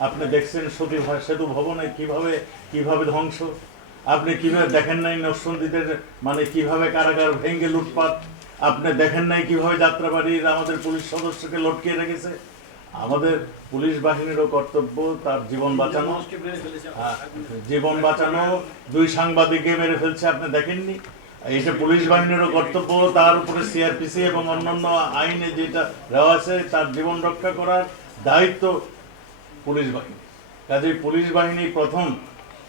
আপনি দেখছেন সতী সেতু ভবনে কীভাবে কীভাবে ধ্বংস? আপনি কীভাবে দেখেন নাই নরসন্দীদের মানে কীভাবে কারাগার ভেঙ্গে লুটপাট? আপনি দেখেন নাই কীভাবে যাত্রাবাড়ির আমাদের পুলিশ সদস্যকে লটকিয়ে রেখেছে? আমাদের পুলিশ বাহিনীরও কর্তব্য তার জীবন বাঁচানো। হ্যাঁ, জীবন বাঁচানো। দুই সাংবাদিককে মেরে ফেলছে আপনি দেখেননি? এটা পুলিশ বাহিনীরও কর্তব্য তার উপরে সিআরপিসি এবং অন্যান্য আইনে যেটা দেওয়া আছে তার জীবন রক্ষা করার দায়িত্ব পুলিশ বাহিনী। কাজে পুলিশ বাহিনী প্রথম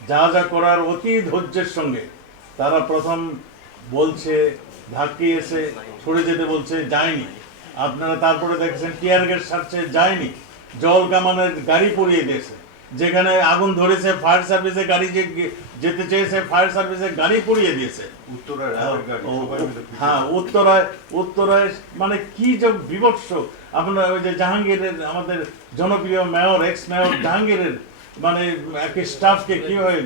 যা যা করার অতি ধৈর্যের সঙ্গে, তারা প্রথম বলছে, ধাক্কিয়েছে, সরে যেতে বলছে, যায়নি। আপনারা তারপরে দেখেছেন টিয়ার গেট ছাড়ছে যায়নি। জল কামানের গাড়ি পরিয়ে দিয়েছে। যেখানে আগুন ধরেছে ফায়ার সার্ভিসে গাড়ি যে যেতে চেয়েছে ফায়ার সার্ভিসে গাড়ি পুড়িয়ে দিয়েছে। হ্যাঁ উত্তরায় উত্তরায় মানে কি যে বিভৎস। আপনার ওই যে জাহাঙ্গীরের আমাদের জনপ্রিয় মেয়র এক্স মেয়র জাহাঙ্গীরের মানে একটা স্টাফকে কীভাবে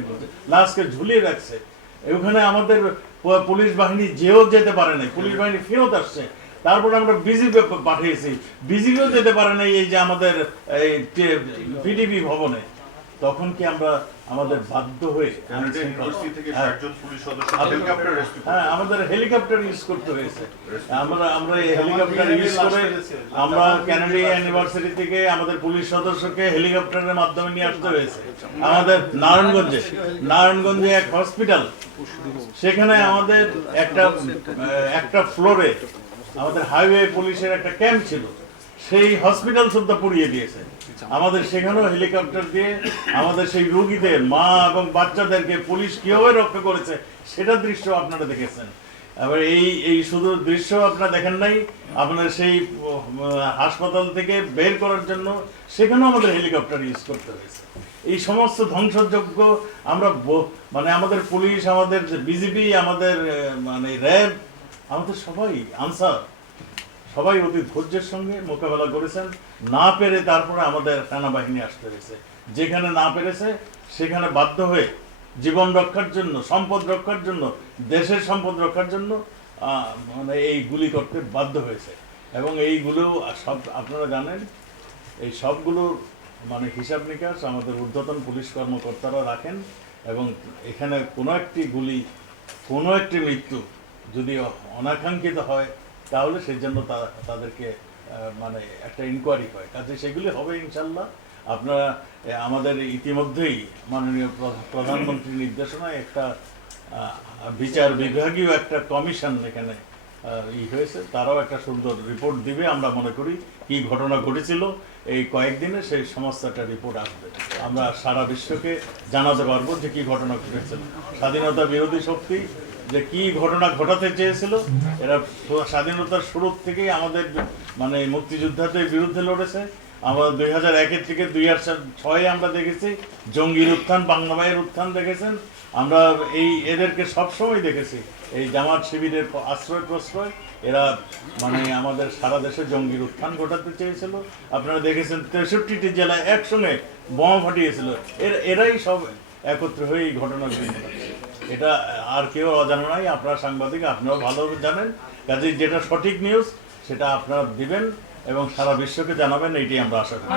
লাশকে ঝুলিয়ে রাখছে। ওখানে আমাদের পুলিশ বাহিনী যেও যেতে পারে নাই। পুলিশ বাহিনী ফেরত আসছে। তারপরে আমরা বিজিবি পাঠিয়েছি। বিজিবিও যেতে পারে নাই এই যে আমাদের এই পিডিবি ভবনে। তখন কি আমরা আমাদের বাধ্য হয়ে কানাডা ইউনিভার্সিটি থেকে হ্যাঁ। হ্যাঁ আমাদের হেলিকপ্টার ইউজ করতে হয়েছে। আমরা আমরা এই হেলিকপ্টার ইউজ করে আমরা কানাডিয়া ইউনিভার্সিটি থেকে আমাদের পুলিশ সদস্যকে হেলিকপ্টারের মাধ্যমে নিয়ে আসতে হয়েছে। আমাদের নারায়ণগঞ্জে। নারায়ণগঞ্জে এক হসপিটাল সেখানে আমাদের একটা একটা ফ্লোরে আমাদের হাইওয়ে পুলিশের একটা ক্যাম্প ছিল। সেই হসপিটাল সুদ্ধা পুড়িয়ে দিয়েছে। আমাদের সেখানেও হেলিকপ্টার দিয়ে আমাদের সেই রোগীদের, মা এবং বাচ্চাদেরকে পুলিশ কীভাবে রক্ষা করেছে সেটা দৃশ্য আপনারা দেখেছেন। এবার এই এই শুধু দৃশ্য আপনারা দেখেন নাই, আপনার সেই হাসপাতাল থেকে বের করার জন্য সেখানেও আমাদের হেলিকপ্টার ইউজ করতে হয়েছে। এই সমস্ত ধ্বংসযোগ্য আমরা মানে আমাদের পুলিশ, আমাদের বিজেপি আমাদের মানে র্যাব আমাদের সবাই, আনসার, সবাই অতি ধৈর্যের সঙ্গে মোকাবেলা করেছেন। না পেরে তারপরে আমাদের সেনাবাহিনী আসতে হয়েছে। যেখানে না পেরেছে, সেখানে বাধ্য হয়ে জীবন রক্ষার জন্য, সম্পদ রক্ষার জন্য, দেশের সম্পদ রক্ষার জন্য মানে এই গুলি করতে বাধ্য হয়েছে। এবং এইগুলো সব আপনারা জানেন, এই সবগুলোর মানে হিসাব নিকাশ আমাদের ঊর্ধ্বতন পুলিশ কর্মকর্তারা রাখেন এবং এখানে কোনো একটি গুলি, কোনো একটি মৃত্যু যদি অনাকাঙ্ক্ষিত হয়, তাহলে সেই জন্য তাদেরকে মানে একটা ইনকোয়ারি হয়। কাজে সেগুলি হবে ইনশাল্লাহ। আপনারা আমাদের ইতিমধ্যেই মাননীয় প্র- প্রধানমন্ত্রীর নির্দেশনায় একটা বিচার বিভাগীয় একটা কমিশন এখানে ই হয়েছে। তারাও একটা সুন্দর রিপোর্ট দিবে, আমরা মনে করি কি ঘটনা ঘটেছিল। এই কয়েকদিনে সেই সমস্ত একটা রিপোর্ট আসবে। আমরা সারা বিশ্বকে জানাতে পারব যে কি ঘটনা ঘটেছিল স্বাধীনতা বিরোধী শক্তি যে কি ঘটনা ঘটাতে চেয়েছিল, এরা স্বাধীনতার শুরু থেকেই আমাদের মানে মুক্তিযোদ্ধাদের বিরুদ্ধে লড়েছে। আমরা দুই হাজার একের থেকে দুই হাজার ছয়ে আমরা দেখেছি, জঙ্গির উত্থান বাংলাবাইয়ের উত্থান দেখেছেন। আমরা এই এদেরকে সবসময় দেখেছি। এই জামাত শিবিরের আশ্রয় প্রশ্রয় এরা মানে আমাদের সারা দেশে জঙ্গির উত্থান ঘটাতে চেয়েছিল। আপনারা দেখেছেন তেষট্টিটি জেলায় একসঙ্গে বোমা ফাটিয়েছিল। এর এরাই সব একত্র হয়ে এই ঘটাচ্ছে এটা আর কেউ অজানা নাই আপনারা সাংবাদিক আপনারাও ভালো জানেন। কাজে যেটা সঠিক নিউজ সেটা আপনারা দিবেন এবং সারা বিশ্বকে জানাবেন এইটাই আমরা আশা করি।